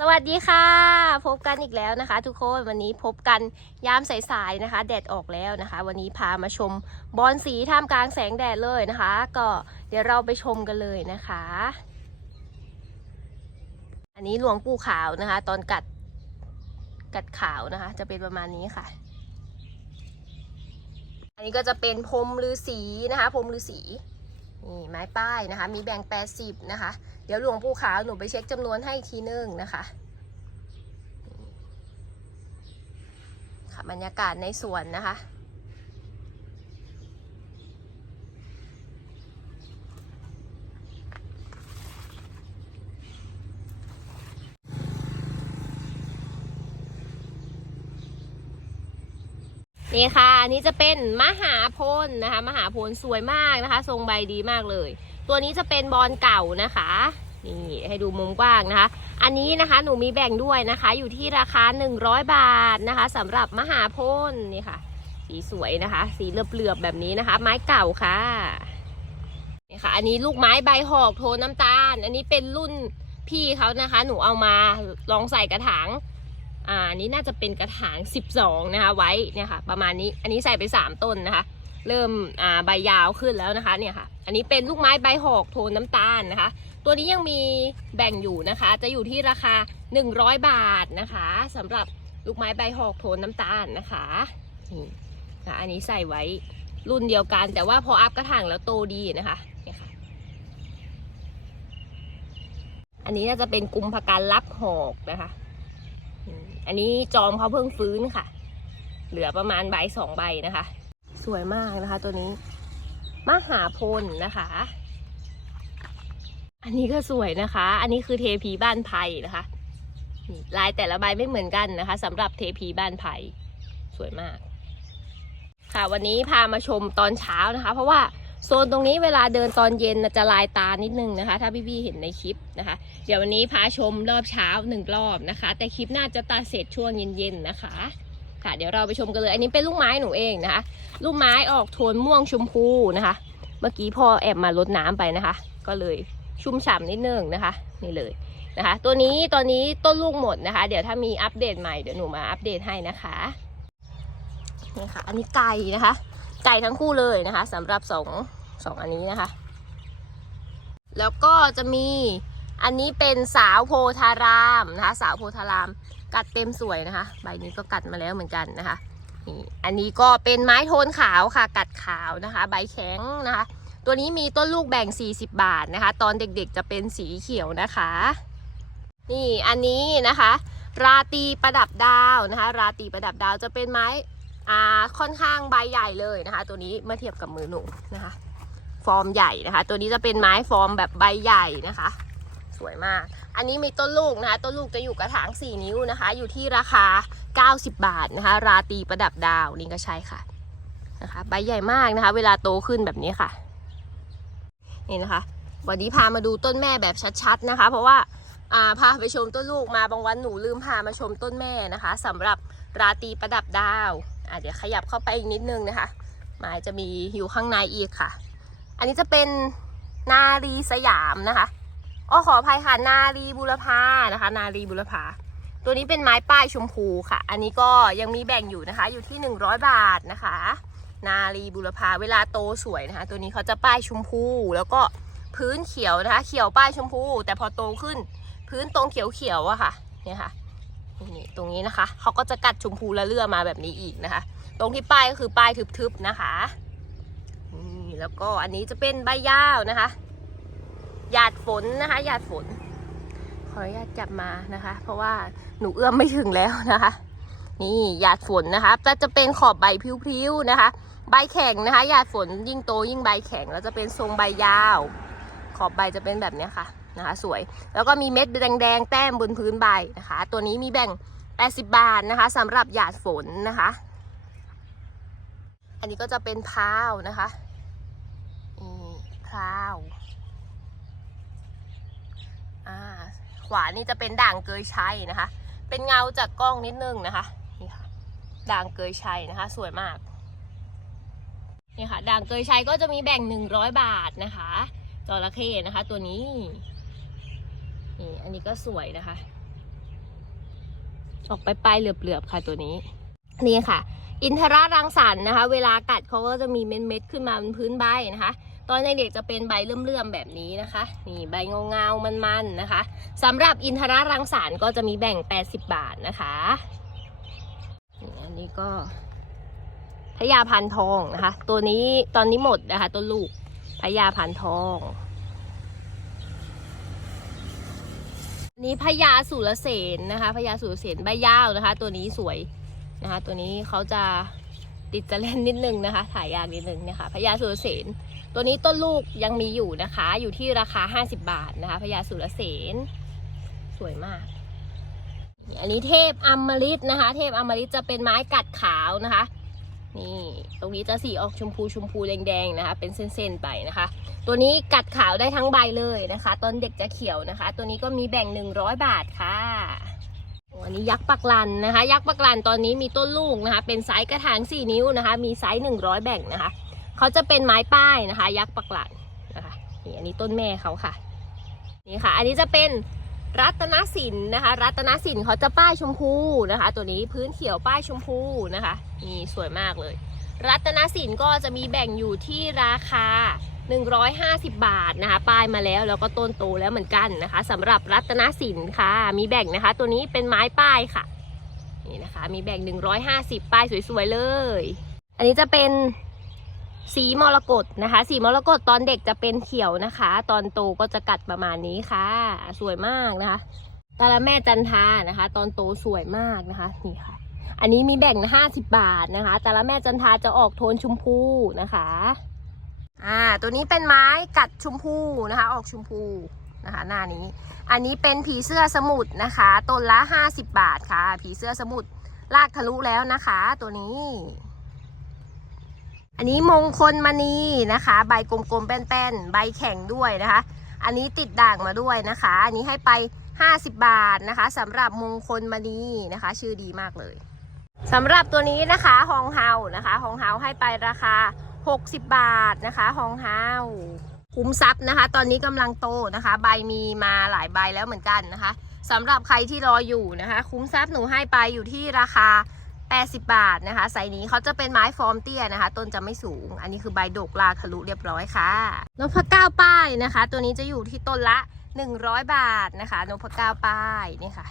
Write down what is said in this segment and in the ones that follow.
สวัสดีค่ะ พบกันอีกแล้วนะคะ ทุกคนวันนี้พบกันยามสายๆนะคะ แดดออกแล้วนะคะ วันนี้พามาชมบอลสีท่ามกลางแสงแดดเลยนะคะ ก็เดี๋ยวเราไปชมกันเลยนะคะ อันนี้หลวงปู่ขาวนะคะ ตอนกัดกัดขาวนะคะ จะเป็นประมาณนี้ค่ะ อันนี้ก็จะเป็นพรมฤาษีนะคะพรมฤาษี นี่ไม้ป้ายนะคะ มีแบ่ง 80 นะคะ เดี๋ยวหลวงปู่ขาวหนูไปเช็คจำนวนให้อีกทีนึงนะคะค่ะบรรยากาศในสวนนะคะ นี่ค่ะ อันนี้จะเป็นมหาพลนะคะ มหาพลสวยมากนะคะ ทรงใบดีมากเลย ตัวนี้จะเป็นบอลเก่านะคะ นี่ให้ดูมุมกว้างนะคะ อันนี้นะคะหนูมีแบ่งด้วยนะคะ อยู่ที่ราคา 100 บาทนะคะสำหรับมหาพลนี่ค่ะ สีสวยนะคะ สีเหลือบๆแบบนี้นะคะ ไม้เก่าค่ะนี่ค่ะ อันนี้ลูกไม้ใบหอกโทนน้ำตาล อันนี้เป็นรุ่นพี่เขานะคะ หนูเอามาลองใส่กระถาง อ่าอันนี้น่าจะเป็นกระถาง 12 นะคะ ไว้เนี่ยค่ะ ประมาณนี้ อันนี้ใส่ไป 3 ต้นนะคะ เริ่มอ่าใบยาวขึ้นแล้วนะคะ เนี่ยค่ะ อันนี้เป็นลูกไม้ใบหอกโทนน้ำตาลนะคะ ตัวนี้ยังมีแบ่งอยู่นะคะ จะอยู่ที่ราคา 100 บาทนะคะสำหรับลูกไม้ใบหอกโทนน้ำตาลนะคะนี่ค่ะอันนี้ใส่ไว้รุ่นเดียวกัน แต่ว่าพออัพกระถางแล้วโตดีนะคะเนี่ยค่ะอันนี้น่าจะเป็นกุมภกันรับหอกนะคะ อันนี้จอมเขาเพิ่งฟื้นค่ะ เหลือประมาณใบสองใบนะคะ สวยมากนะคะตัวนี้ มหาพลนะคะ อันนี้ก็สวยนะคะ อันนี้คือเทพีบ้านไผ่นะคะ ลายแต่ละใบไม่เหมือนกันนะคะสำหรับเทพีบ้านไผ่สวยมาก ค่ะวันนี้พามาชมตอนเช้านะคะ เพราะว่า โซนตรงนี้เวลาเดินตอนเย็นจะลายตานิดนึงนะคะ ถ้าพี่ๆเห็นในคลิปนะคะ เดี๋ยววันนี้พาชมรอบเช้าหนึ่งรอบนะคะ แต่คลิปหน้าจะตัดเสร็จช่วงเย็นๆนะคะ ค่ะ เดี๋ยวเราไปชมกันเลย อันนี้เป็นลูกไม้หนูเองนะคะ ลูกไม้ออกโทนม่วงชมพูนะคะ เมื่อกี้พ่อแอบมาลดน้ำไปนะคะ ก็เลยชุ่มฉ่ำนิดนึงนะคะ นี่เลยนะคะ ตัวนี้ตอนนี้ต้นลูกหมดนะคะ เดี๋ยวถ้ามีอัปเดตใหม่เดี๋ยวหนูมาอัปเดตให้นะคะนี่ค่ะอันนี้ไก่นะคะ ไก่ทั้งคู่เลยนะคะสำหรับสองสองอันนี้นะคะ แล้วก็จะมีอันนี้เป็นสาวโพธารามนะคะ สาวโพธารามกัดเต็มสวยนะคะ ใบนี้ก็กัดมาแล้วเหมือนกันนะคะนี่อันนี้ก็เป็นไม้โทนขาวค่ะ กัดขาวนะคะ ใบแข็งนะคะ ตัวนี้มีต้นลูกแบ่ง 40 บาทนะคะ ตอนเด็กๆจะเป็นสีเขียวนะคะ นี่อันนี้นะคะ ราตีประดับดาวนะคะ ราตีประดับดาวจะเป็นไม้ อ่าค่อนข้างใบใหญ่เลยนะคะ ตัวนี้เมื่อเทียบกับมือหนูนะคะ ฟอร์มใหญ่นะคะ ตัวนี้จะเป็นไม้ฟอร์มแบบใบใหญ่นะคะ สวยมาก อันนี้มีต้นลูกนะคะ ต้นลูกจะอยู่กระถาง 4 นิ้วนะคะ อยู่ที่ราคา 90 บาทนะคะ ราตีประดับดาวนี่ก็ใช่ค่ะนะคะ ใบใหญ่มากนะคะ เวลาโตขึ้นแบบนี้ค่ะนี่นะคะวันนี้พามาดูต้นแม่แบบชัดๆนะคะ เพราะว่าาพาไปชมต้นลูกมาบางวันหนูลืมพามาชมต้นแม่นะคะสำหรับราตีประดับดาว เดี๋ยวขยับเข้าไปอีกนิดนึงนะคะไม้จะมีอยู่ข้างในอีกค่ะ อันนี้จะเป็นนารีสยามนะคะอ๋อขออภัยค่ะนารีบุรพานะคะ นารีบุรพาตัวนี้เป็นไม้ป้ายชมพูค่ะ อันนี้ก็ยังมีแบ่งอยู่นะคะ อยู่ที่ 100 บาทนะคะ นารีบุรพาเวลาโตสวยนะคะ ตัวนี้เขาจะป้ายชมพูแล้วก็พื้นเขียวนะคะ เขียวป้ายชมพู แต่พอโตขึ้น พื้นตรงเขียวๆอะค่ะเนี่ยค่ะ นี่ตรงนี้นะคะเขาก็จะกัดชมพูและเลื่อมาแบบนี้อีกนะคะ ตรงที่ป้ายก็คือป้ายทึบๆนะคะนี่แล้วก็อันนี้จะเป็นใบยาวนะคะหยาดฝนนะคะหยาดฝน ขออนุญาตจับมานะคะ เพราะว่าหนูเอื้อมไม่ถึงแล้วนะคะนี่หยาดฝนนะคะจะจะเป็นขอบใบพริ้วๆนะคะ ใบแข็งนะคะหยาดฝนยิ่งโตยิ่งใบแข็งแล้วจะเป็นทรงใบยาว ขอบใบจะเป็นแบบนี้ค่ะ นะคะ สวย แล้วก็มีเม็ดแดงๆ แต้มบนพื้นใบนะคะ ตัวนี้มีแบ่ง 80 บาทนะคะสำหรับหยาดฝนนะคะ อันนี้ก็จะเป็นพาวนะคะนี่พาวอ่าขวานี่จะเป็นด่างเกยชัยนะคะ เป็นเงาจากกล้องนิดนึงนะคะนี่ค่ะด่างเกยชัยนะคะ สวยมากนี่ค่ะด่างเกยชัยก็จะมีแบ่ง 100 บาทนะคะจระเข้นะคะ ตัวนี้ นี่อันนี้ก็สวยนะคะ ออกไปปลายเหลือบๆค่ะตัวนี้ นี่ค่ะ อินทรารังสรรค์นะคะ เวลากัดเขาก็จะมีเม็ดๆขึ้นมาบนพื้นใบนะคะ ตอนในเด็กจะเป็นใบเลื่อมๆแบบนี้นะคะ นี่ใบเงาๆมันๆนะคะสำหรับอินทรารังสรรค์ก็จะมีแบ่ง 80 บาทนะคะนี่อันนี้ก็พญาพันทองนะคะ ตัวนี้ตอนนี้หมดนะคะ ตัวลูกพญาพันทอง นี้พญาสุรเสนนะคะพญาสุรเสนใบยาวนะคะ ตัวนี้สวยนะคะ ตัวนี้เขาจะติดจะเล่นนิดนึงนะคะ ถ่ายยากนิดนึงเนะคะพญาสุรเสนตัวนี้ต้นลูกยังมีอยู่นะคะ อยู่ที่ราคา 50 บาทนะคะพญาสุรเสนสวยมาก อันนี้เทพอมฤตนะคะ เทพอมฤตจะเป็นไม้กัดขาวนะคะ นี่ ตรงนี้จะสีออกชมพูชมพูแดงๆนะคะ เป็นเส้นๆไปนะคะ ตัวนี้กัดขาวได้ทั้งใบเลยนะคะ ตอนเด็กจะเขียวนะคะ ตัวนี้ก็มีแบ่ง 100 บาทค่ะอันนี้ยักษ์ปักลันนะคะ ยักษ์ปักลันตอนนี้มีต้นลูกนะคะ เป็นไซส์กระถาง 4 นิ้วนะคะ มีไซส์ 100 แบ่งนะคะ เขาจะเป็นไม้ป้ายนะคะ ยักษ์ปักหลันนะคะนี่อันนี้ต้นแม่เขาค่ะ นี่ค่ะ อันนี้จะเป็น รัตนสินนะคะ รัตนสินเขาจะป้ายชมพูนะคะ ตัวนี้พื้นเขียวป้ายชมพูนะคะนี่สวยมากเลย รัตนสินก็จะมีแบ่งอยู่ที่ราคา 150 บาทนะคะป้ายมาแล้วแล้วก็ต้นโตแล้วเหมือนกันนะคะสำหรับรัตนสินค่ะ มีแบ่งนะคะ ตัวนี้เป็นไม้ป้ายค่ะนี่นะคะ มีแบ่ง 150 ป้ายสวยๆเลย อันนี้จะเป็น สีมรกตนะคะ สีมรกตตอนเด็กจะเป็นเขียวนะคะ ตอนโตก็จะกัดประมาณนี้ค่ะ สวยมากนะคะตาละแม่จันทานะคะ ตอนโตสวยมากนะคะนี่ค่ะ อันนี้มีแบ่งห้าสิบบาทนะคะตาละแม่จันทาจะออกโทนชมพูนะคะอ่าตัวนี้เป็นไม้กัดชมพูนะคะ ออกชมพูนะคะ หน้านี้ อันนี้เป็นผีเสื้อสมุทรนะคะต้นละห้าสิบบาทค่ะ ผีเสื้อสมุทรลากทะลุแล้วนะคะ ตัวนี้ อันนี้มงคลมณีนะคะ ใบกลมๆแป้นๆใบแข็งด้วยนะคะ อันนี้ติดด่างมาด้วยนะคะ อันนี้ให้ไป 50 บาทนะคะสำหรับมงคลมณีนะคะ ชื่อดีมากเลยสำหรับตัวนี้นะคะฮองเฮานะคะฮองเฮาให้ไปราคา 60 บาทนะคะฮองเฮาคุ้มทรัพย์นะคะ ตอนนี้กำลังโตนะคะ ใบมีมาหลายใบแล้วเหมือนกันนะคะสำหรับใครที่รออยู่นะคะ คุ้มทรัพย์หนูให้ไปอยู่ที่ราคา 80 บาทนะคะไซส์นี้เขาจะเป็นไม้ฟอร์มเตี้ยนะคะ ต้นจะไม่สูง อันนี้คือใบดกลาทะลุเรียบร้อยค่ะนพเก้าป้ายนะคะ ตัวนี้จะอยู่ที่ต้นละ 100 บาทนะคะนพเก้าป้ายนี่ค่ะ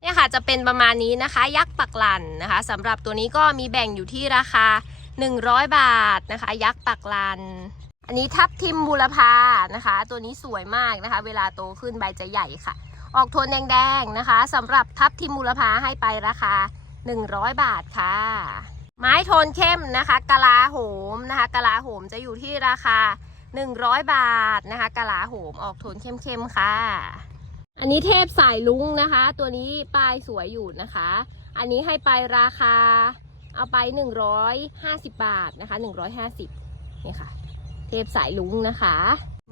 เนี่ยค่ะจะเป็นประมาณนี้นะคะ ยักษ์ปักหลันนะคะสำหรับตัวนี้ก็มีแบ่งอยู่ที่ราคา 100 บาทนะคะ ยักษ์ปักหลันอันนี้ทับทิมบูรพานะคะ ตัวนี้สวยมากนะคะ เวลาโตขึ้นใบจะใหญ่ค่ะ ออกโทนแดงๆนะคะสำหรับทับทิมบูรพาให้ไปราคา 100 บาทค่ะ ไม้โทนเข้มนะคะกะลาโหมนะคะกะลาโหมจะอยู่ที่ราคา 100 บาทนะคะกะลาโหมออกโทนเข้มๆค่ะ อันนี้เทพสายลุงนะคะ ตัวนี้ป้ายสวยอยู่นะคะ อันนี้ให้ไปราคาเอาไป 150 บาทนะคะ 150นี่ค่ะ เทพสายลุงนะคะ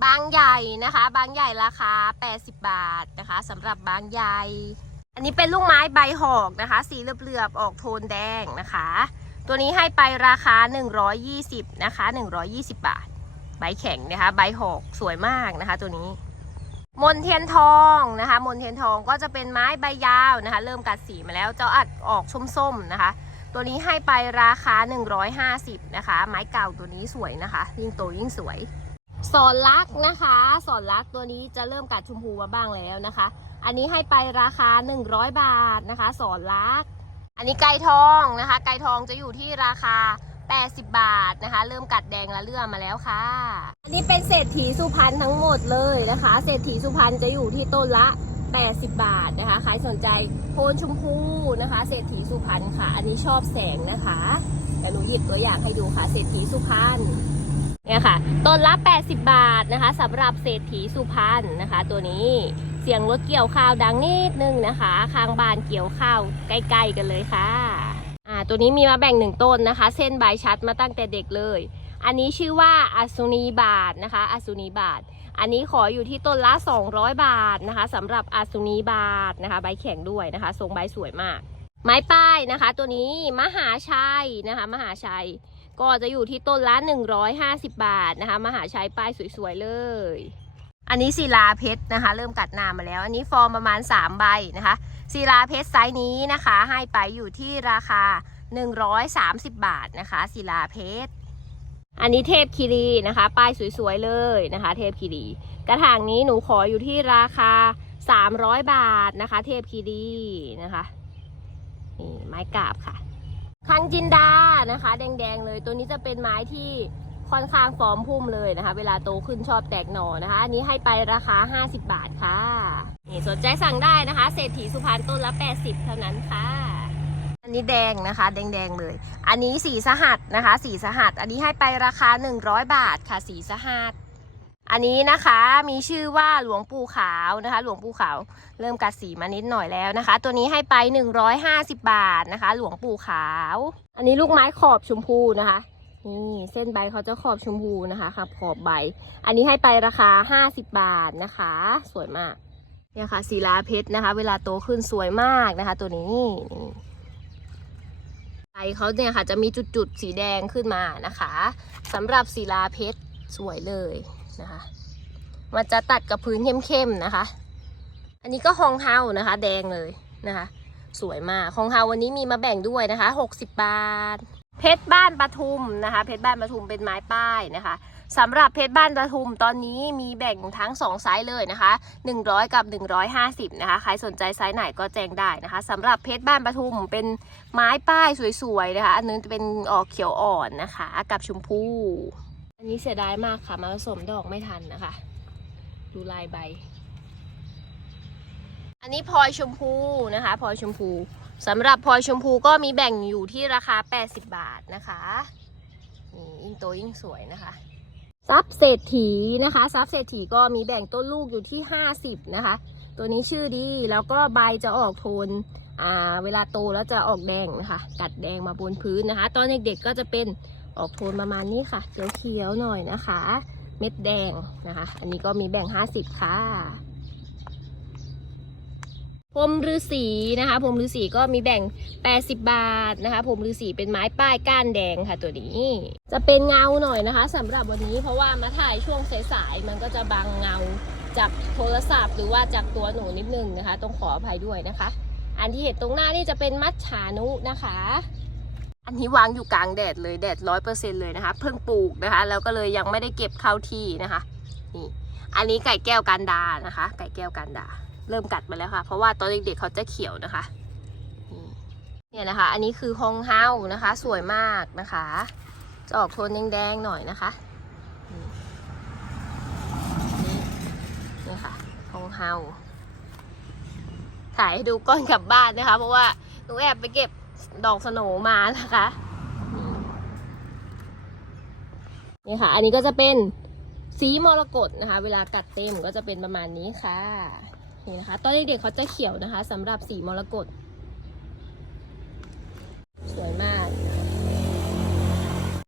บางใหญ่นะคะ บางใหญ่ราคา 80 บาทนะคะสำหรับบางใหญ่ อันนี้เป็นลูกไม้ใบหอกนะคะ สีเหลือบๆออกโทนแดงนะคะ ตัวนี้ให้ไปราคา 120นะคะ120 บาท ใบแข็งนะคะ ใบหอกสวยมากนะคะตัวนี้ มนเทียนทองนะคะ มนเทียนทองก็จะเป็นไม้ใบยาวนะคะ เริ่มกัดสีมาแล้วจะอัดออกส้มๆนะคะ ตัวนี้ให้ไปราคา 150นะคะ ไม้เก่าตัวนี้สวยนะคะ ยิ่งโตยิ่งสวย สอนลักษ์นะคะ สอนลักษ์ตัวนี้จะเริ่มกัดชมพูมาบ้างแล้วนะคะ อันนี้ให้ไปราคา 100 บาทนะคะ สอนลัก อันนี้ไก่ทองนะคะ ไก่ทองจะอยู่ที่ราคา 80 บาทนะคะ เริ่มกัดแดงและเลื่อมมาแล้วค่ะ อันนี้เป็นเศรษฐีสุพรรณทั้งหมดเลยนะคะ เศรษฐีสุพรรณจะอยู่ที่ต้นละ 80 บาทนะคะ ใครสนใจโทนชมพูนะคะ เศรษฐีสุพรรณค่ะ อันนี้ชอบแสงนะคะแต่หนูหยิบตัวอย่างให้ดูค่ะ เศรษฐีสุพรรณเนี่ยค่ะ ต้นละ 80 บาทนะคะสำหรับเศรษฐีสุพรรณนะคะ ตัวนี้ เสียงรถเกี่ยวข้าวดังนิดนึงนะคะ ข้างบ้านเกี่ยวข้าวใกล้ๆกันเลยค่ะอ่าตัวนี้มีมาแบ่งหนึ่งต้นนะคะ เส้นใบชัดมาตั้งแต่เด็กเลย อันนี้ชื่อว่าอัศนีบาทนะคะอัศนีบาท อันนี้ขออยู่ที่ต้นละ 200 บาทนะคะสำหรับอัศนีบาทนะคะ ใบแข็งด้วยนะคะ ทรงใบสวยมาก ไม้ป้ายนะคะ ตัวนี้มหาชัยนะคะ มหาชัย ก็จะอยู่ที่ต้นละ 150 บาทนะคะ มหาชัยป้ายสวยๆเลย อันนี้ศิลาเพชรนะคะ เริ่มกัดหนามาแล้ว อันนี้ฟอร์มประมาณ 3 ใบนะคะศิลาเพชรไซส์นี้นะคะ ให้ไปอยู่ที่ราคา 130 บาทนะคะศิลาเพชรอันนี้เทพคีรีนะคะ ป้ายสวยๆเลยนะคะ เทพคีรี กระถางนี้หนูขออยู่ที่ราคา 300 บาทนะคะ เทพคีรีนะคะนี่ไม้กาบค่ะคังจินดานะคะ แดงๆเลยตัวนี้จะเป็นไม้ที่ ค่อนข้างฟอร์มพุ่มเลยนะคะ เวลาโตขึ้นชอบแตกหน่อนะคะ อันนี้ให้ไปราคา 50 บาทค่ะนี่สนใจสั่งได้นะคะ เศรษฐีสุพรรณต้นละ 80 เท่านั้นค่ะ อันนี้แดงนะคะ แดงๆเลย อันนี้สีสหัสนะคะ สีสหัส อันนี้ให้ไปราคา 100 บาทค่ะ สีสหัสอันนี้นะคะมีชื่อว่าหลวงปู่ขาวนะคะ หลวงปู่ขาวเริ่มกัดสีมานิดหน่อยแล้วนะคะ ตัวนี้ให้ไป 150 บาทนะคะ หลวงปู่ขาว อันนี้ลูกไม้ขอบชมพูนะคะ นี่เส้นใบเขาจะขอบชมพูนะคะครับขอบใบ อันนี้ให้ไปราคา 50 บาทนะคะ สวยมากเนี่ยค่ะศิลาเพชรนะคะ เวลาโตขึ้นสวยมากนะคะ ตัวนี้นี่ใบเขาเนี่ยค่ะจะมีจุดๆสีแดงขึ้นมานะคะสำหรับศิลาเพชรสวยเลยนะคะ มันจะตัดกับพื้นเข้มๆนะคะ อันนี้ก็ฮองเฮานะคะ แดงเลยนะคะ สวยมากฮองเฮาวันนี้มีมาแบ่งด้วยนะคะ 60 บาท เพชรบ้านปทุมนะคะ เพชรบ้านปทุมเป็นไม้ป้ายนะคะสำหรับเพชรบ้านปทุมตอนนี้มีแบ่งทั้ง 2 ไซส์เลยนะคะ 100 กับ 150 นะคะ ใครสนใจไซส์ไหนก็แจ้งได้นะคะสำหรับเพชรบ้านปทุมเป็นไม้ป้ายสวยๆนะคะ อันนึงจะเป็นออกเขียวอ่อนนะคะกับชมพู อันนี้เสียดายมากค่ะ มาผสมดอกไม่ทันนะคะ ดูลายใบ อันนี้พลอยชมพูนะคะพลอยชมพู สำหรับพลอยชมพูก็มีแบ่งอยู่ที่ราคา 80 บาทนะคะนี่ยิ่งโตยิ่งสวยนะคะซับเศรษฐีนะคะซับเศรษฐีก็มีแบ่งต้นลูกอยู่ที่ 50 นะคะ ตัวนี้ชื่อดีแล้วก็ใบจะออกโทนอ่าเวลาโตแล้วจะออกแดงนะคะ กัดแดงมาบนพื้นนะคะ ตอนเด็กๆก็จะเป็นออกโทนประมาณนี้ค่ะเขียวๆหน่อยนะคะ เม็ดแดงนะคะ อันนี้ก็มีแบ่ง 50 ค่ะ พรมฤาษีนะคะพรมฤาษีก็มีแบ่ง 80 บาทนะคะพรมฤาษีเป็นไม้ป้ายก้านแดงค่ะตัวนี้ จะเป็นเงาหน่อยนะคะสำหรับวันนี้เพราะว่ามาถ่ายช่วงสายๆมันก็จะบังเงาจากโทรศัพท์ หรือว่าจากตัวหนูนิดนึงนะคะต้องขออภัยด้วยนะคะ อันที่เห็นตรงหน้านี่จะเป็นมัดฉานุนะคะ อันนี้วางอยู่กลางแดดเลยแดดร้อยเปอร์เซ็นเลยนะคะ เพิ่งปลูกนะคะ แล้วก็เลยยังไม่ได้เก็บเข้าที่นะคะนี่อันนี้ไก่แก้วกันดานะคะ ไก่แก้วกันดา เริ่มกัดมาแล้วค่ะ เพราะว่าตอนเด็กๆเขาจะเขียวนะคะเนี่ยนะคะ อันนี้คือฮองเฮานะคะ สวยมากนะคะ จะออกโทนแดงๆหน่อยนะคะนี่ค่ะฮองเฮาถ่ายให้ดูก้อนกลับบ้านนะคะ เพราะว่าหนูแอบไปเก็บดอกสโนมานะคะนี่ค่ะ อันนี้ก็จะเป็นสีมรกตนะคะ เวลากัดเต็มก็จะเป็นประมาณนี้ค่ะ นี่นะคะตอนเด็กๆเขาจะเขียวนะคะสำหรับสีมรกตสวยมาก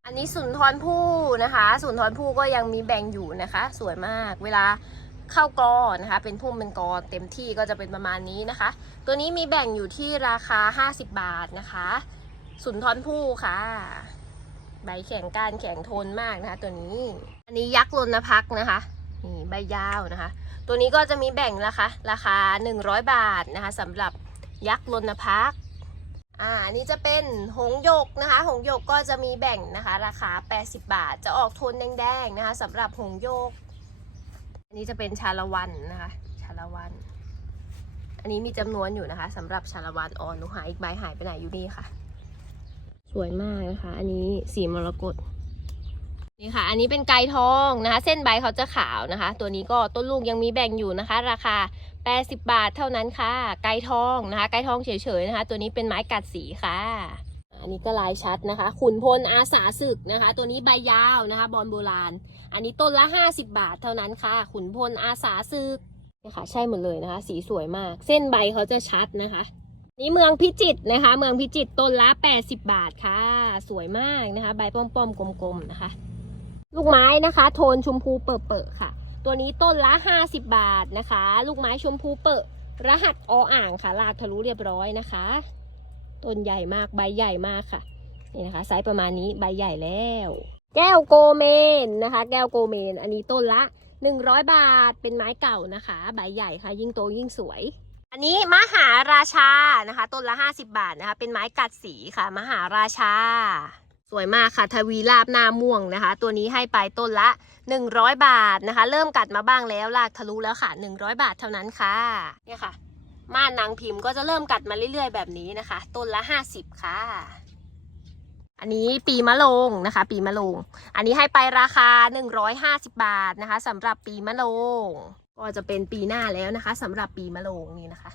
อันนี้สุนทรภู่นะคะ สุนทรภู่ก็ยังมีแบ่งอยู่นะคะ สวยมากเวลาเข้ากอนะคะ เป็นพุ่มเป็นกอเต็มที่ก็จะเป็นประมาณนี้นะคะ ตัวนี้มีแบ่งอยู่ที่ราคา 50 บาทนะคะ สุนทรภู่ค่ะใบแข็งกานแข็งทนมากนะคะ ตัวนี้ อันนี้ยักษ์ลนพักนะคะ นี่ใบยาวนะคะ ตัวนี้ก็จะมีแบ่งราคาราคา 100 บาทนะคะสำหรับยักษ์ลนพักอ่าอันนี้จะเป็นหงหยกนะคะ หงหยกก็จะมีแบ่งนะคะ ราคา 80 บาท จะออกโทนแดงๆนะคะสำหรับหงหยก อันนี้จะเป็นชาละวันนะคะชาละวัน อันนี้มีจำนวนอยู่นะคะสำหรับชาละวันอ่อนหนูหาอีกใบหายไปไหนอยู่นี่ค่ะ สวยมากนะคะ อันนี้สีมรกต นี่ค่ะ อันนี้เป็นไก่ทองนะคะ เส้นใบเขาจะขาวนะคะ ตัวนี้ก็ต้นลูกยังมีแบ่งอยู่นะคะ ราคา 80 บาทเท่านั้นค่ะ ไก่ทองนะคะ ไก่ทองเฉยๆนะคะ ตัวนี้เป็นไม้กัดสีค่ะ อันนี้ก็ลายชัดนะคะ ขุนพลอาสาศึกนะคะ ตัวนี้ใบยาวนะคะ บอลโบราณ อันนี้ต้นละ 50 บาทเท่านั้นค่ะ ขุนพลอาสาศึกนี่ค่ะใช่หมดเลยนะคะ สีสวยมาก เส้นใบเขาจะชัดนะคะ นี่เมืองพิจิตรนะคะ เมืองพิจิตรต้นละ 80 บาทค่ะ สวยมากนะคะ ใบป้อมๆกลมๆนะคะ ลูกไม้นะคะ โทนชมพูเปิดๆค่ะ ตัวนี้ต้นละ 50 บาทนะคะ ลูกไม้ชมพูเปิดรหัสออ่างค่ะลากทะลุเรียบร้อยนะคะ ต้นใหญ่มากใบใหญ่มากค่ะนี่นะคะไซส์ประมาณนี้ใบใหญ่แล้ว แก้วโกเมนนะคะ แก้วโกเมน อันนี้ต้นละ 100 บาทเป็นไม้เก่านะคะ ใบใหญ่ค่ะ ยิ่งโตยิ่งสวย อันนี้มหาราชานะคะ ต้นละ 50 บาทนะคะ เป็นไม้กัดสีค่ะ มหาราชา สวยมากค่ะ ทวีราบหน้าม่วงนะคะ ตัวนี้ให้ไปต้นละ 100 บาทนะคะ เริ่มกัดมาบ้างแล้วลากทะลุแล้วค่ะ 100 บาทเท่านั้นค่ะเนี่ยค่ะ ม่านนางพิมพ์ก็จะเริ่มกัดมาเรื่อยๆ แบบนี้นะคะ ต้นละ 50 ค่ะ อันนี้ปีมะโรงนะคะ ปีมะโรงอันนี้ให้ไปราคา 150 บาทนะคะสำหรับปีมะโรงก็จะเป็นปีหน้าแล้วนะคะสำหรับปีมะโรงนี่นะคะ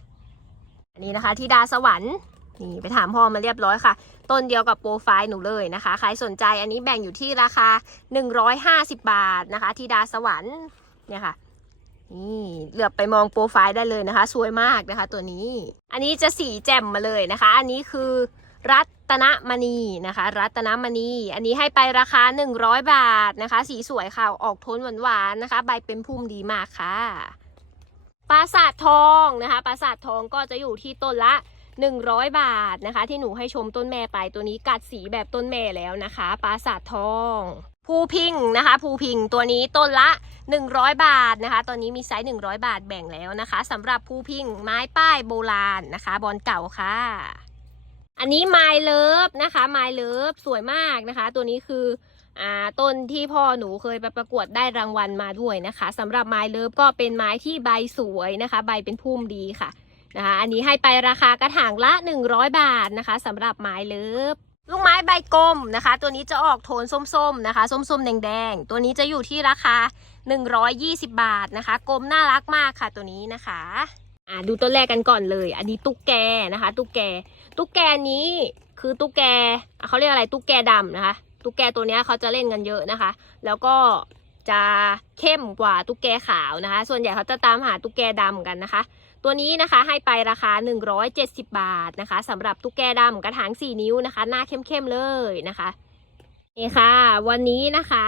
อันนี้นะคะที่ดาสวรรค์ นี่ไปถามพ่อมาเรียบร้อยค่ะ ต้นเดียวกับโปรไฟล์หนูเลยนะคะ ใครสนใจอันนี้แบ่งอยู่ที่ราคา 150 บาทนะคะที่ดาสวรรค์เนี่ยค่ะนี่เหลือบไปมองโปรไฟล์ได้เลยนะคะ สวยมากนะคะ ตัวนี้ อันนี้จะสีแจ่มมาเลยนะคะ อันนี้คือรัตนมณีนะคะ รัตนมณี อันนี้ให้ไปราคา 100 บาทนะคะ สีสวยค่ะ ออกโทนหวานๆนะคะ ใบเป็นพุ่มดีมากค่ะปราสาททองนะคะปราสาททองก็จะอยู่ที่ต้นละ 100 บาทนะคะ ที่หนูให้ชมต้นแม่ไปตัวนี้กัดสีแบบต้นแม่แล้วนะคะปราสาททองภูพิงนะคะภูพิงตัวนี้ต้นละ 100 บาทนะคะ ตอนนี้มีไซส์100 บาทแบ่งแล้วนะคะสำหรับภูพิงไม้ป้ายโบราณนะคะ บอลเก่าค่ะ อันนี้ไมล์เลิฟนะคะไมล์เลิฟสวยมากนะคะ ตัวนี้คืออ่าต้นที่พ่อหนูเคยไปประกวดได้รางวัลมาด้วยนะคะสำหรับไมล์เลิฟก็เป็นไม้ที่ใบสวยนะคะ ใบเป็นพุ่มดีค่ะ นะคะอันนี้ให้ไปราคากระถางละ 100 บาทนะคะสำหรับไมล์เลิฟลูกไม้ใบกลมนะคะ ตัวนี้จะออกโทนส้มๆนะคะ ส้มๆ แดงๆ ตัวนี้จะอยู่ที่ราคา 120 บาทนะคะกลมน่ารักมากค่ะตัวนี้นะคะอ่าดูต้นแรกกันก่อนเลย อันนี้ตุ๊กแกนะคะ ตุ๊กแก ตุ๊กแกนี้คือตุ๊กแกเขาเรียกอะไรตุ๊กแกดำนะคะ ตุ๊กแกตัวนี้เขาจะเล่นกันเยอะนะคะ แล้วก็จะเข้มกว่าตุ๊กแกขาวนะคะ ส่วนใหญ่เขาจะตามหาตุ๊กแกดำกันนะคะ ตัวนี้นะคะให้ไปราคา 170 บาทนะคะสำหรับตุ๊กแกดำกระถาง 4 นิ้วนะคะ หน้าเข้มๆเลยนะคะนี่ค่ะ วันนี้นะคะ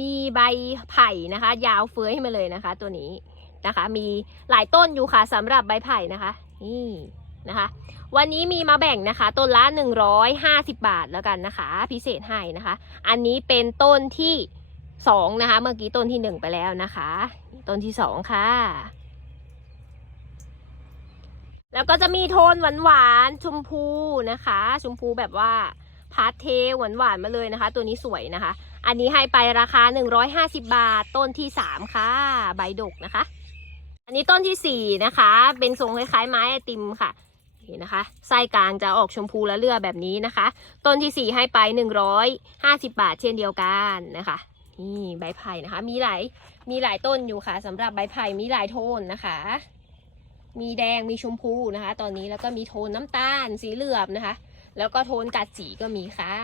มีใบไผ่นะคะ ยาวเฟ้ยมาเลยนะคะ ตัวนี้นะคะ มีหลายต้นอยู่ค่ะสำหรับใบไผ่นะคะ นี่นะคะ วันนี้มีมาแบ่งนะคะ ต้นละ 150 บาทแล้วกันนะคะ พิเศษให้นะคะ อันนี้เป็นต้นที่สองนะคะ เมื่อกี้ต้นที่หนึ่งไปแล้วนะคะ ต้นที่สองค่ะ แล้วก็จะมีโทนหวานๆชมพูนะคะ ชมพูแบบว่าพาสเทลหวานๆมาเลยนะคะ ตัวนี้สวยนะคะ อันนี้ให้ไปราคา 150 บาท ต้นที่ 3 ค่ะ ใบดกนะคะ อันนี้ต้นที่ 4 นะคะ เป็นทรงคล้ายๆไม้ไอติมค่ะนี่นะคะไส้กลางจะออกชมพูและเลือแบบนี้นะคะ ต้นที่ 4 ให้ไป 150 บาทเช่นเดียวกันนะคะนี่ใบไผ่นะคะ มีหลายมีหลายต้นอยู่ค่ะสำหรับใบไผ่มีหลายโทนนะคะ มีแดงมีชมพูนะคะ ตอนนี้แล้วก็มีโทนน้ำตาลสีเหลือบนะคะ แล้วก็โทนกัดสีก็มีค่ะ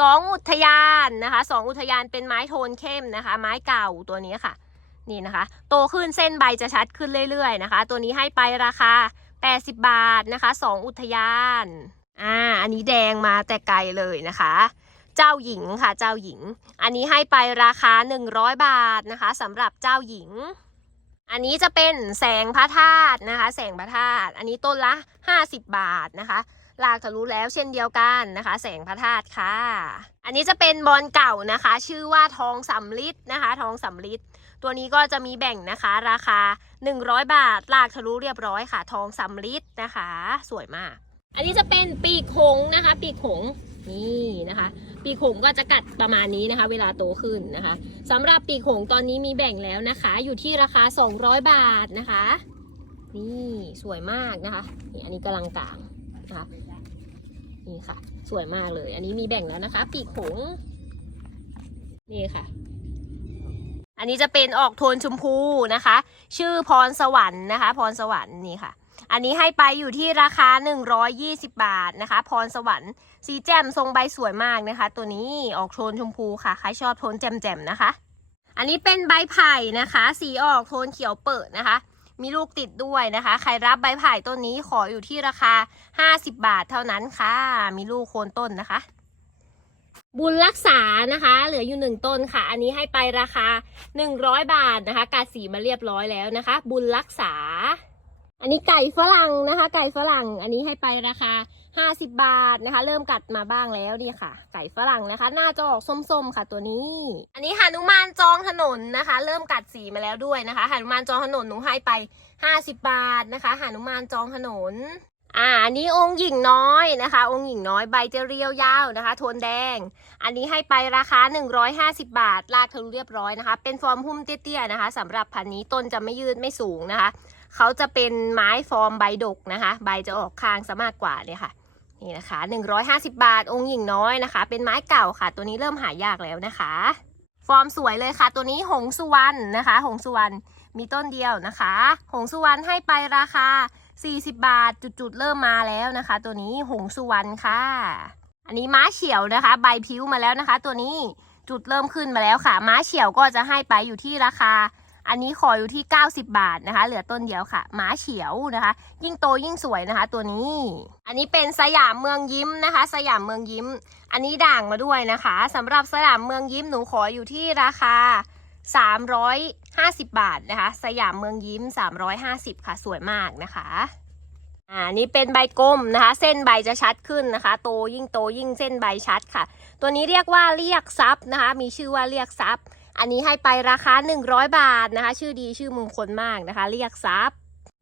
สองอุทยานนะคะสองอุทยานเป็นไม้โทนเข้มนะคะ ไม้เก่าตัวนี้ค่ะ นี่นะคะ โตขึ้นเส้นใบจะชัดขึ้นเรื่อยๆนะคะ ตัวนี้ให้ไปราคา 80 บาทนะคะสองอุทยานอ่าอันนี้แดงมาแต่ไกลเลยนะคะเจ้าหญิงค่ะเจ้าหญิง อันนี้ให้ไปราคา 100 บาทนะคะสำหรับเจ้าหญิง อันนี้จะเป็นแสงพระธาตุนะคะ แสงพระธาตุอันนี้ต้นละ 50 บาทนะคะลากทะลุแล้วเช่นเดียวกันนะคะ แสงพระธาตุค่ะ อันนี้จะเป็นบอลเก่านะคะ ชื่อว่าทองสำลิดนะคะ ทองสำลิดตัวนี้ก็จะมีแบ่งนะคะ ราคา 100 บาทลากทะลุเรียบร้อยค่ะ ทองสำลิดนะคะ สวยมาก อันนี้จะเป็นปีกหงนะคะ ปีกหง นี่นะคะ ปีกหงก็จะกัดประมาณนี้นะคะ เวลาโตขึ้นนะคะสำหรับปีกหงตอนนี้มีแบ่งแล้วนะคะ อยู่ที่ราคา 200 บาทนะคะ นี่สวยมากนะคะนี่อันนี้กำลังกลางนะคะนี่ค่ะ สวยมากเลย อันนี้มีแบ่งแล้วนะคะ ปีกหงนี่ค่ะอันนี้จะเป็นออกโทนชมพูนะคะ ชื่อพรสวรรค์นะคะ พรสวรรค์นี่ค่ะ อันนี้ให้ไปอยู่ที่ราคา 120 บาทนะคะ พรสวรรค์สีแจ่มทรงใบสวยมากนะคะ ตัวนี้ออกโทนชมพูค่ะ ใครชอบโทนแจ่มๆนะคะ อันนี้เป็นใบไผ่นะคะ สีออกโทนเขียวเปิดนะคะ มีลูกติดด้วยนะคะ ใครรับใบไผ่ต้นนี้ขออยู่ที่ราคา 50 บาทเท่านั้นค่ะ มีลูกโคนต้นนะคะบุญรักษานะคะ เหลืออยู่หนึ่งต้นค่ะ อันนี้ให้ไปราคา 100 บาทนะคะกาดสีมาเรียบร้อยแล้วนะคะ บุญรักษา อันนี้ไก่ฝรั่งนะคะ ไก่ฝรั่งอันนี้ให้ไปราคา50บาทนะคะ เริ่มกัดมาบ้างแล้วนี่ค่ะ ไก่ฝรั่งนะคะ หน้าจะออกส้มๆค่ะตัวนี้ อันนี้หานุมานจองถนนนะคะ เริ่มกัดสีมาแล้วด้วยนะคะหานุมานจองถนนหนูให้ไป50บาทนะคะหานุมานจองถนนอ่าอันนี้องค์หญิงน้อยนะคะ องค์หญิงน้อยใบจะเรียวยาวนะคะ โทนแดง อันนี้ให้ไปราคา 150 บาท ลากทะลุเรียบร้อยนะคะ เป็นฟอร์มพุ่มเตี้ยๆนะคะสำหรับพันนี้ต้นจะไม่ยืดไม่สูงนะคะ เขาจะเป็นไม้ฟอร์มใบดกนะคะ ใบจะออกคางซะมากกว่าเนี่ยค่ะ นี่นะคะ 150 บาท องค์หญิงน้อยนะคะ เป็นไม้เก่าค่ะ ตัวนี้เริ่มหายากแล้วนะคะ ฟอร์มสวยเลยค่ะ ตัวนี้หงสุวรรณนะคะ หงสุวรรณมีต้นเดียวนะคะ หงสุวรรณให้ไปราคา 40 บาท จุดๆเริ่มมาแล้วนะคะ ตัวนี้หงสุวรรณค่ะ อันนี้ม้าเฉียวนะคะ ใบพิ้วมาแล้วนะคะ ตัวนี้จุดเริ่มขึ้นมาแล้วค่ะ ม้าเฉียวก็จะให้ไปอยู่ที่ราคา อันนี้ขออยู่ที่ 90 บาทนะคะ เหลือต้นเดียวค่ะหมาเฉียวนะคะ ยิ่งโตยิ่งสวยนะคะ ตัวนี้ อันนี้เป็นสยามเมืองยิ้มนะคะ สยามเมืองยิ้ม อันนี้ด่างมาด้วยนะคะสำหรับสยามเมืองยิ้มหนูขออยู่ที่ราคา 350 บาทนะคะ สยามเมืองยิ้ม 350 ค่ะสวยมากนะคะอ่านี่เป็นใบกลมนะคะ เส้นใบจะชัดขึ้นนะคะ โตยิ่งโตยิ่งเส้นใบชัดค่ะ ตัวนี้เรียกว่าเรียกทรัพย์นะคะ มีชื่อว่าเรียกทรัพย์ อันนี้ให้ไปราคา 100 บาทนะคะ ชื่อดีชื่อมงคลมากนะคะ เรียกทรัพย์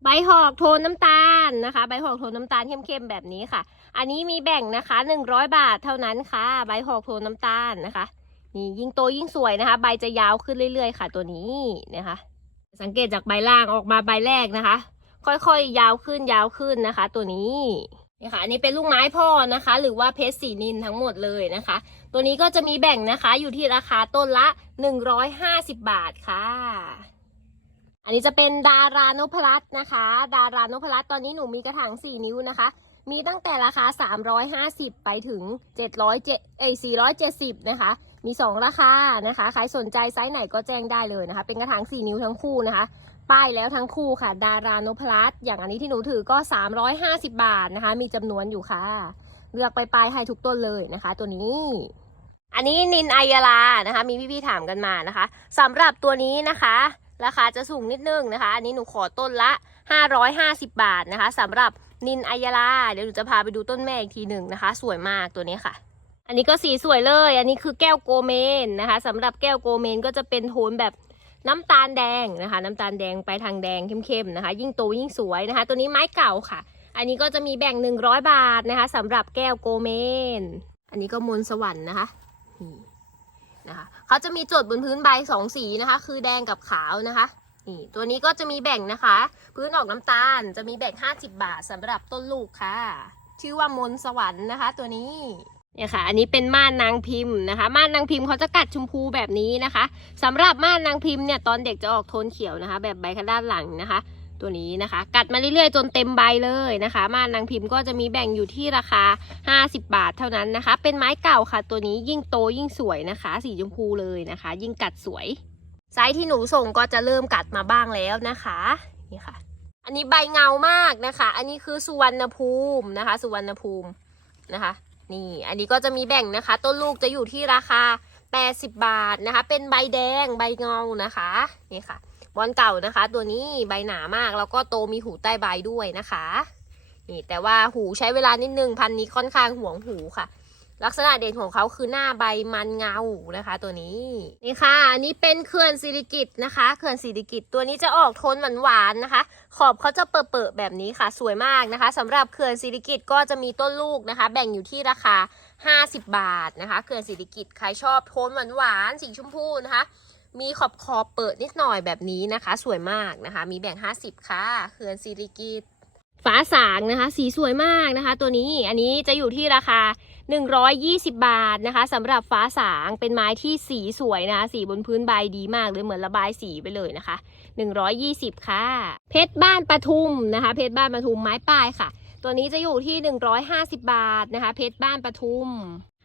ใบหอกโทนน้ำตาลนะคะ ใบหอกโทนน้ำตาลเข้มๆแบบนี้ค่ะ อันนี้มีแบ่งนะคะ 100 บาทเท่านั้นค่ะ ใบหอกโทนน้ำตาลนะคะ นี่ยิ่งโตยิ่งสวยนะคะ ใบจะยาวขึ้นเรื่อยๆ ค่ะ ตัวนี้นะคะ สังเกตจากใบล่างออกมาใบแรกนะคะ ค่อยๆ ยาวขึ้นยาวขึ้นนะคะ ตัวนี้นี่ค่ะ อันนี้เป็นลูกไม้พ่อนะคะ หรือว่าเพชรสีนินทั้งหมดเลยนะคะ ตัวนี้ก็จะมีแบ่งนะคะอยู่ที่ราคาต้นละ 150 บาทค่ะ อันนี้จะเป็นดารานพรัตน์นะคะ ดารานพรัตน์ตอนนี้หนูมีกระถาง 4 นิ้วนะคะ มีตั้งแต่ราคา 350 ไปถึง 700เอ้ย470 นะคะ มี 2 ราคานะคะ ใครสนใจไซส์ไหนก็แจ้งได้เลยนะคะ เป็นกระถาง 4 นิ้วทั้งคู่นะคะป้ายแล้วทั้งคู่ค่ะ ดารานพรัตน์อย่างอันนี้ที่หนูถือก็ 350 บาทนะคะ มีจำนวนอยู่ค่ะ เลือกไปป้ายให้ทุกต้นเลยนะคะ ตัวนี้ อันนี้นินไอยาลานะคะ มีพี่ๆถามกันมานะคะสำหรับตัวนี้นะคะ ราคาจะสูงนิดนึงนะคะ อันนี้หนูขอต้นละ 550 บาทนะคะสำหรับนินไอยาลาเดี๋ยวหนูจะพาไปดูต้นแม่อีกทีหนึ่งนะคะ สวยมากตัวนี้ค่ะ อันนี้ก็สีสวยเลย อันนี้คือแก้วโกเมนนะคะสำหรับแก้วโกเมนก็จะเป็นโทนแบบน้ำตาลแดงนะคะ น้ำตาลแดงไปทางแดงเข้มๆนะคะ ยิ่งโตยิ่งสวยนะคะ ตัวนี้ไม้เก่าค่ะ อันนี้ก็จะมีแบ่ง 100 บาทนะคะสำหรับแก้วโกเมน อันนี้ก็มนสวรรค์นะคะ นะคะเขาจะมีจดบนพื้นใบสองสีนะคะ คือแดงกับขาวนะคะนี่ตัวนี้ก็จะมีแบ่งนะคะ พื้นออกน้ำตาลจะมีแบ่ง 50 บาทสำหรับต้นลูกค่ะ ชื่อว่ามนต์สวรรค์นะคะ ตัวนี้เนี่ยค่ะ อันนี้เป็นม่านนางพิมพ์นะคะ ม่านนางพิมพ์เขาจะกัดชมพูแบบนี้นะคะสำหรับม่านนางพิมพ์เนี่ยตอนเด็กจะออกโทนเขียวนะคะ แบบใบข้างด้านหลังนะคะ ตัวนี้นะคะ กัดมาเรื่อยๆ จนเต็มใบเลยนะคะ ม่านนางพิมพ์ก็จะมีแบ่งอยู่ที่ราคา 50 บาทเท่านั้นนะคะ เป็นไม้เก่าค่ะ ตัวนี้ยิ่งโตยิ่งสวยนะคะ สีชมพูเลยนะคะ ยิ่งกัดสวยไซส์ที่หนูส่งก็จะเริ่มกัดมาบ้างแล้วนะคะนี่ค่ะ อันนี้ใบเงามากนะคะ อันนี้คือสุวรรณภูมินะคะ สุวรรณภูมินะคะ นี่อันนี้ก็จะมีแบ่งนะคะ ต้นลูกจะอยู่ที่ราคา 80 บาทนะคะ เป็นใบแดงใบเงานะคะนี่ค่ะ บอลเก่านะคะ ตัวนี้ใบหนามากแล้วก็โตมีหูใต้ใบด้วยนะคะนี่แต่ว่าหูใช้เวลานิดนึงพันนี้ค่อนข้างห่วงหูค่ะ ลักษณะเด่นของเขาคือหน้าใบมันเงานะคะ ตัวนี้นี่ค่ะอันนี้เป็นเขื่อนสิริกิตนะคะเขื่อนสิริกิตตัวนี้จะออกโทนหวานๆนะคะ ขอบเขาจะเปิดๆแบบนี้ค่ะ สวยมากนะคะสำหรับเขื่อนสิริกิตก็จะมีต้นลูกนะคะ แบ่งอยู่ที่ราคา 50 บาทนะคะเขื่อนสิริกิตใครชอบโทนหวานๆสีชมพูนะคะ มีขอบขอบเปิดนิดหน่อยแบบนี้นะคะ สวยมากนะคะ มีแบ่ง 50 ค่ะเขื่อนสิริกิตฟ้าสางนะคะ สีสวยมากนะคะ ตัวนี้อันนี้จะอยู่ที่ราคา 120 บาทนะคะสำหรับฟ้าสางเป็นไม้ที่สีสวยนะคะ สีบนพื้นใบดีมากเลยเหมือนระบายสีไปเลยนะคะ 120 ค่ะ เพชรบ้านปทุมนะคะ เพชรบ้านปทุมไม้ปลายค่ะ ตัวนี้จะอยู่ที่ 150 บาทนะคะ เพชรบ้านปทุม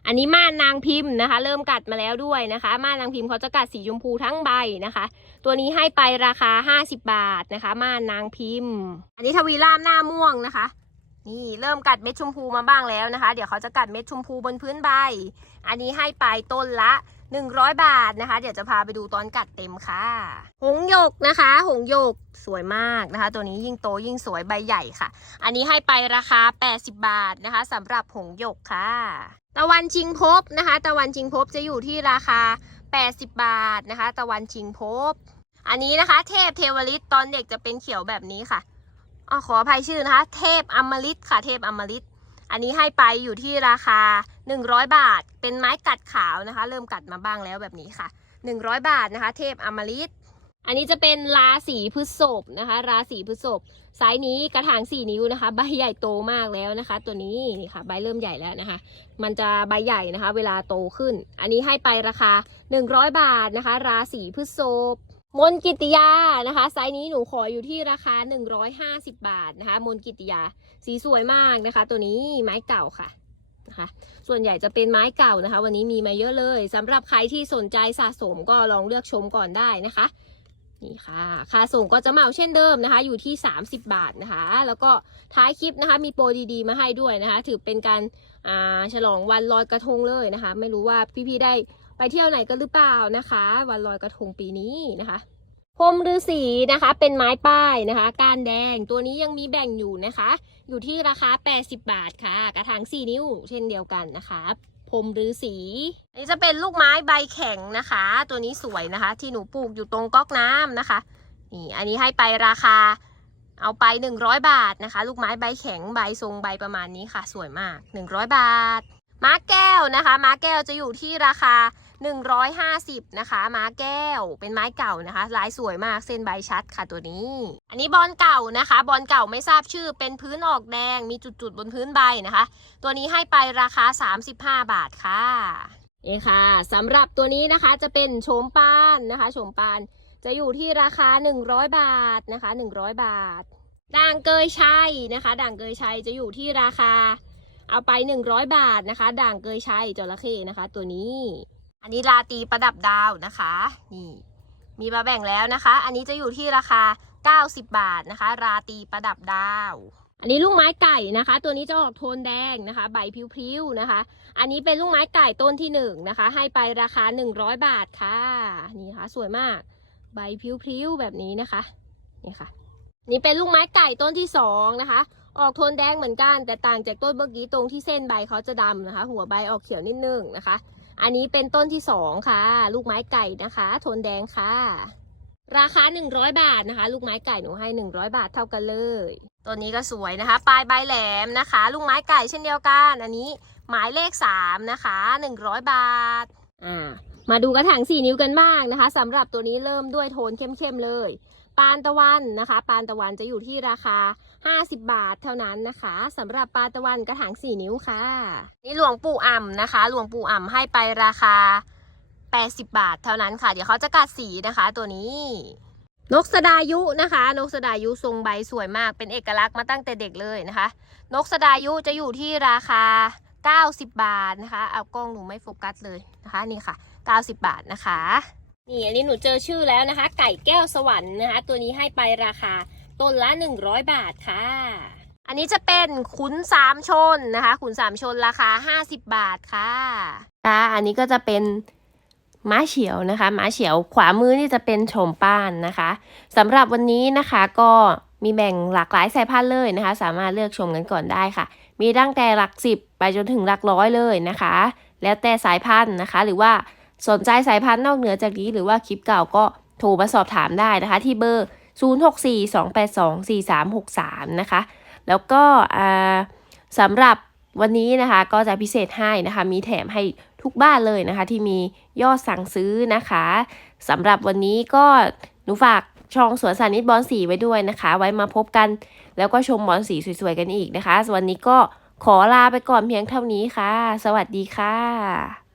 อันนี้ม่านนางพิมพ์นะคะ เริ่มกัดมาแล้วด้วยนะคะม่านนางพิมพ์เขาจะกัดสีชมพูทั้งใบนะคะ ตัวนี้ให้ไปราคา 50 บาทนะคะม่านนางพิมพ์ อันนี้ทวีล่ามหน้าม่วงนะคะ นี่เริ่มกัดเม็ดชมพูมาบ้างแล้วนะคะ เดี๋ยวเขาจะกัดเม็ดชมพูบนพื้นใบ อันนี้ให้ไปต้นละ 100 บาทนะคะ เดี๋ยวจะพาไปดูตอนกัดเต็มค่ะ หงหยกนะคะ หงหยกสวยมากนะคะ ตัวนี้ยิ่งโตยิ่งสวยใบใหญ่ค่ะ อันนี้ให้ไปราคา 80 บาทนะคะสำหรับหงหยกค่ะ ตะวันชิงภพนะคะ ตะวันชิงภพจะอยู่ที่ราคา 80 บาทนะคะ ตะวันชิงภพอันนี้นะคะ เทพเทวฤทธิ์ตอนเด็กจะเป็นเขียวแบบนี้ค่ะ อ๋อขออภัยชื่อนะคะ เทพอมฤตค่ะ เทพอมฤตอันนี้ให้ไปอยู่ที่ราคา 100 บาท เป็นไม้กัดขาวนะคะ เริ่มกัดมาบ้างแล้วแบบนี้ค่ะ 100 บาทนะคะ เทพอมฤตอันนี้จะเป็นราศีพฤษภนะคะ ราศีพฤษภไซส์นี้กระถาง 4 นิ้วนะคะ ใบใหญ่โตมากแล้วนะคะ ตัวนี้นี่ค่ะ ใบเริ่มใหญ่แล้วนะคะ มันจะใบใหญ่นะคะ เวลาโตขึ้น อันนี้ให้ไปราคา 100 บาทนะคะ ราศีพฤษภ มนกิติยานะคะ ไซส์นี้หนูขออยู่ที่ราคา 150 บาทนะคะ มนกิติยา สีสวยมากนะคะ ตัวนี้ไม้เก่าค่ะนะคะ ส่วนใหญ่จะเป็นไม้เก่านะคะ วันนี้มีมาเยอะเลยสำหรับใครที่สนใจสะสมก็ลองเลือกชมก่อนได้นะคะ นี่ค่ะ ค่าส่งก็จะเหมาเช่นเดิมนะคะ อยู่ที่ 30 บาทนะคะ แล้วก็ท้ายคลิปนะคะ มีโปรดีๆ มาให้ด้วยนะคะ ถือเป็นการอ่าฉลองวันลอยกระทงเลยนะคะ ไม่รู้ว่าพี่ๆได้ ไปเที่ยวไหนกันหรือเปล่านะคะ วันลอยกระทงปีนี้นะคะพรมฤาษีนะคะ เป็นไม้ป้ายนะคะ ก้านแดงตัวนี้ยังมีแบ่งอยู่นะคะ อยู่ที่ราคา 80 บาทค่ะ กระถาง4 นิ้ว เช่นเดียวกันนะคะพรมฤาษีอันนี้จะเป็นลูกไม้ใบแข็งนะคะ ตัวนี้สวยนะคะ ที่หนูปลูกอยู่ตรงก๊อกน้ำนะคะนี่อันนี้ให้ไปราคาเอาไป 100 บาทนะคะ ลูกไม้ใบแข็งใบทรงใบประมาณนี้ค่ะ สวยมาก 100 บาท ม้าแก้วนะคะ ม้าแก้วจะอยู่ที่ราคา 150 นะคะ ม้าแก้ว เป็นไม้เก่านะคะ ลายสวยมาก เส้นใบชัดค่ะตัวนี้ อันนี้บอลเก่านะคะ บอลเก่าไม่ทราบชื่อ เป็นพื้นออกแดง มีจุดๆบนพื้นใบนะคะ ตัวนี้ให้ไปราคา 35 บาทค่ะนี่ค่ะสำหรับตัวนี้นะคะจะเป็นโฉมปานนะคะโฉมปานจะอยู่ที่ราคา 100 บาทนะคะ 100 บาท ด่างเกยชัยนะคะ ด่างเกยชัยจะอยู่ที่ราคาเอาไป 100 บาทนะคะ ด่างเกยชัยจระเข้นะคะ ตัวนี้ อันนี้ราตีประดับดาวนะคะ นี่มีมาแบ่งแล้วนะคะ อันนี้จะอยู่ที่ราคา 90 บาทนะคะ ราตีประดับดาว อันนี้ลูกไม้ไก่นะคะ ตัวนี้จะออกโทนแดงนะคะ ใบพริ้วๆนะคะ อันนี้เป็นลูกไม้ไก่ต้นที่หนึ่งนะคะ ให้ไปราคา 100 บาทค่ะ นี่ค่ะสวยมาก ใบพริ้วๆแบบนี้นะคะ นี่ค่ะ นี่เป็นลูกไม้ไก่ต้นที่สองนะคะ ออกโทนแดงเหมือนกัน แต่ต่างจากต้นเมื่อกี้ตรงที่เส้นใบเขาจะดำนะคะ หัวใบออกเขียวนิดนึงนะคะ อันนี้เป็นต้นที่สองค่ะ ลูกไม้ไก่นะคะ โทนแดงค่ะ ราคา 100 บาทนะคะ ลูกไม้ไก่หนูให้ 100 บาทเท่ากันเลยตัวนี้ก็สวยนะคะ ปลายใบแหลมนะคะ ลูกไม้ไก่เช่นเดียวกัน อันนี้หมายเลข 3 นะคะ 100 บาทอ่ามาดูกระถาง4 นิ้วกันบ้างนะคะสำหรับตัวนี้เริ่มด้วยโทนเข้มๆเลย ปานตะวันนะคะ ปานตะวันจะอยู่ที่ราคา50 บาทเท่านั้นนะคะสำหรับปาตะวันกระถาง 4 นิ้วค่ะ นี่หลวงปู่อ่ำนะคะ หลวงปู่อ่ำให้ไปราคา 80 บาทเท่านั้นค่ะ เดี๋ยวเขาจะกัดสีนะคะตัวนี้นกสดายุนะคะ นกสดายุทรงใบสวยมากเป็นเอกลักษณ์มาตั้งแต่เด็กเลยนะคะ นกสดายุจะอยู่ที่ราคา 90 บาทนะคะ เอากล้องหนูไม่โฟกัสเลยนะคะนี่ค่ะ 90 บาทนะคะ นี่อันนี้หนูเจอชื่อแล้วนะคะ ไก่แก้วสวรรค์นะคะ ตัวนี้ให้ไปราคา ต้นละ 100 บาทค่ะ อันนี้จะเป็นขุนสามชนนะคะขุนสามชนราคา 50 บาทค่ะค่ะอันนี้ก็จะเป็นม้าเฉียวนะคะม้าเฉียวขวามือนี่จะเป็นโฉมป้านนะคะสำหรับวันนี้นะคะก็มีแบ่งหลากหลายสายพันธุ์เลยนะคะ สามารถเลือกชมกันก่อนได้ค่ะ มีตั้งแต่หลักสิบไปจนถึงหลักร้อยเลยนะคะ แล้วแต่สายพันธุ์นะคะ หรือว่าสนใจสายพันธุ์นอกเหนือจากนี้ หรือว่าคลิปเก่าก็โทรมาสอบถามได้นะคะ ที่เบอร์ 0642824363 นะคะ แล้วก็อ่าสำหรับวันนี้นะคะก็จะพิเศษให้นะคะ มีแถมให้ทุกบ้านเลยนะคะ ที่มียอดสั่งซื้อนะคะสำหรับวันนี้ก็หนูฝากช่องสวนสานิตบอลสีไว้ด้วยนะคะ ไว้มาพบกัน แล้วก็ชมบอลสีสวยๆกันอีกนะคะวันนี้ก็ขอลาไปก่อนเพียงเท่านี้ค่ะ สวัสดีค่ะ